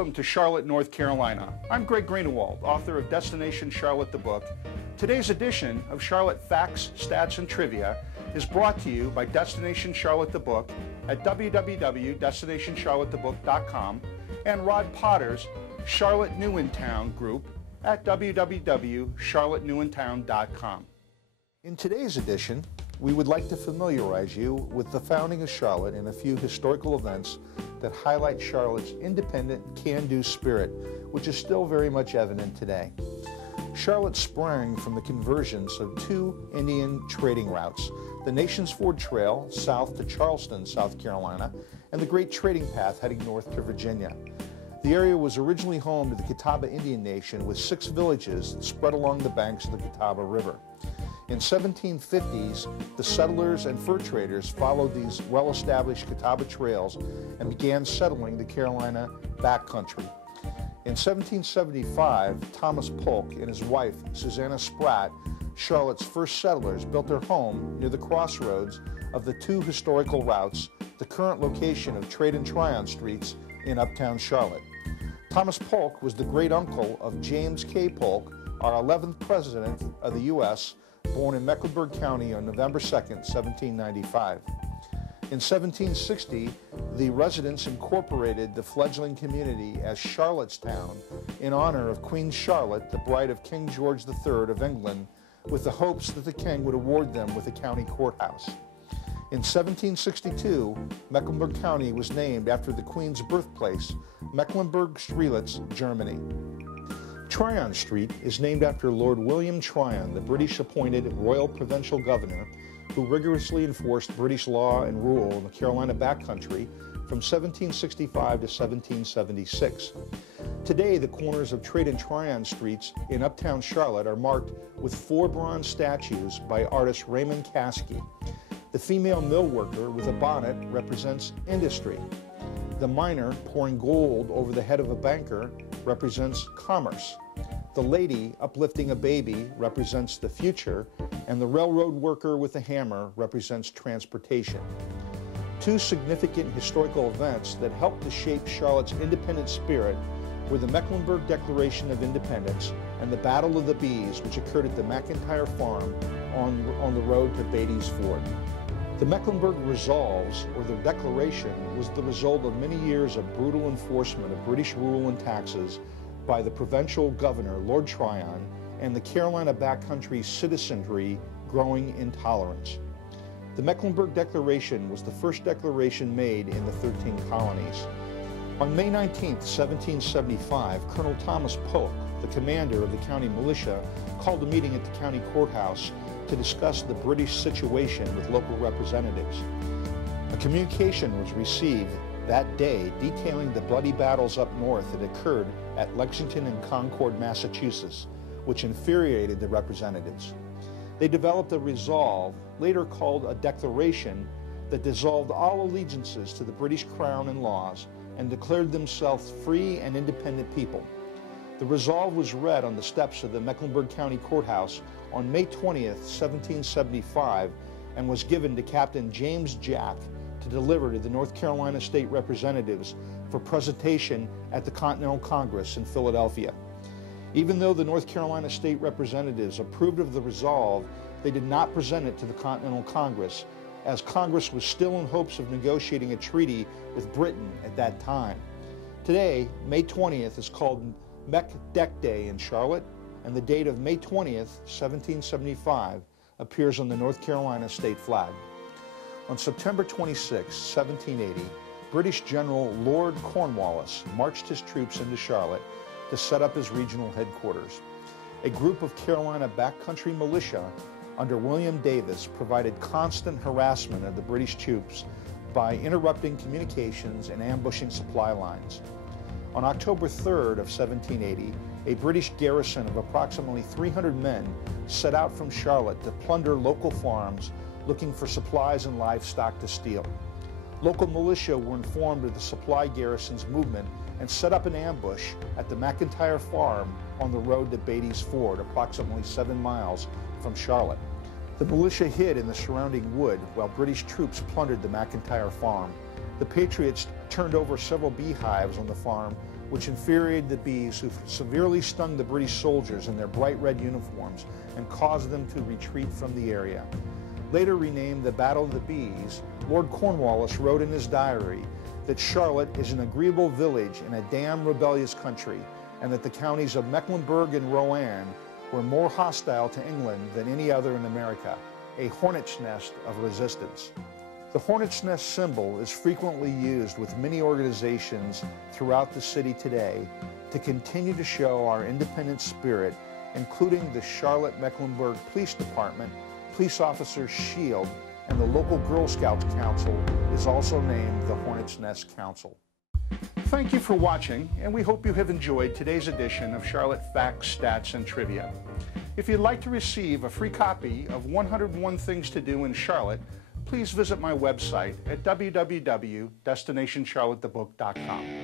welcome to Charlotte, North Carolina. I'm Greg Greenewald, author of Destination Charlotte the book. Today's edition of Charlotte Facts, Stats, and Trivia is brought to you by Destination Charlotte the book at www.destinationcharlottethebook.com and Rod Potter's Charlotte New in Town group at www.charlottenewintown.com. In today's edition, we would like to familiarize you with the founding of Charlotte and a few historical events that highlight Charlotte's independent, can-do spirit, which is still very much evident today. Charlotte sprang from the conversions of two Indian trading routes, the Nation's Ford Trail south to Charleston, South Carolina, and the Great Trading Path heading north to Virginia. The area was originally home to the Catawba Indian Nation with 6 villages spread along the banks of the Catawba River. In 1750s, the settlers and fur traders followed these well-established Catawba trails and began settling the Carolina backcountry. In 1775, Thomas Polk and his wife, Susanna Spratt, Charlotte's first settlers, built their home near the crossroads of the two historical routes, the current location of Trade and Tryon Streets in uptown Charlotte. Thomas Polk was the great-uncle of James K. Polk, our 11th President of the U.S., born in Mecklenburg County on November 2, 1795. In 1760, the residents incorporated the fledgling community as Charlottetown in honor of Queen Charlotte, the bride of King George III of England, with the hopes that the king would award them with a county courthouse. In 1762, Mecklenburg County was named after the Queen's birthplace, Mecklenburg Strelitz, Germany. Tryon Street is named after Lord William Tryon, the British-appointed Royal Provincial Governor who rigorously enforced British law and rule in the Carolina backcountry from 1765 to 1776. Today, the corners of Trade and Tryon Streets in uptown Charlotte are marked with 4 bronze statues by artist Raymond Caskey. The female mill worker with a bonnet represents industry. The miner pouring gold over the head of a banker represents commerce. The lady uplifting a baby represents the future, and the railroad worker with a hammer represents transportation. Two significant historical events that helped to shape Charlotte's independent spirit were the Mecklenburg Declaration of Independence and the Battle of the Bees, which occurred at the McIntyre Farm on the road to Beatty's Ford. The Mecklenburg Resolves, or the Declaration, was the result of many years of brutal enforcement of British rule and taxes by the provincial governor, Lord Tryon, and the Carolina backcountry citizenry growing intolerance. The Mecklenburg Declaration was the first declaration made in the 13 colonies. On May 19, 1775, Colonel Thomas Polk, the commander of the county militia, called a meeting at the county courthouse to discuss the British situation with local representatives. A communication was received that day detailing the bloody battles up north that occurred at Lexington and Concord, Massachusetts, which infuriated the representatives. They developed a resolve, later called a declaration, that dissolved all allegiances to the British Crown and laws and declared themselves free and independent people. The resolve was read on the steps of the Mecklenburg County Courthouse on May 20th, 1775, and was given to Captain James Jack to deliver to the North Carolina State Representatives for presentation at the Continental Congress in Philadelphia. Even though the North Carolina State Representatives approved of the resolve, they did not present it to the Continental Congress, as Congress was still in hopes of negotiating a treaty with Britain at that time. Today, May 20th is called Meck Deck Day in Charlotte, and the date of May 20th, 1775, appears on the North Carolina state flag. On September 26, 1780, British General Lord Cornwallis marched his troops into Charlotte to set up his regional headquarters. A group of Carolina backcountry militia under William Davis provided constant harassment of the British troops by interrupting communications and ambushing supply lines. On October 3rd of 1780, a British garrison of approximately 300 men set out from Charlotte to plunder local farms looking for supplies and livestock to steal. Local militia were informed of the supply garrison's movement and set up an ambush at the McIntyre Farm on the road to Beatty's Ford, approximately 7 miles from Charlotte. The militia hid in the surrounding wood while British troops plundered the McIntyre Farm. The Patriots turned over several beehives on the farm which infuriated the bees, who severely stung the British soldiers in their bright red uniforms and caused them to retreat from the area. Later renamed the Battle of the Bees, Lord Cornwallis wrote in his diary that Charlotte is an agreeable village in a damn rebellious country, and that the counties of Mecklenburg and Rouen were more hostile to England than any other in America, a hornet's nest of resistance. The hornet's nest symbol is frequently used with many organizations throughout the city today to continue to show our independent spirit, including the Charlotte Mecklenburg Police Department, Police Officers' Shield, and the local Girl Scouts Council is also named the Hornet's Nest Council. Thank you for watching, and we hope you have enjoyed today's edition of Charlotte Facts, Stats, and Trivia. If you'd like to receive a free copy of 101 Things to Do in Charlotte, please visit my website at www.destinationcharlottethebook.com.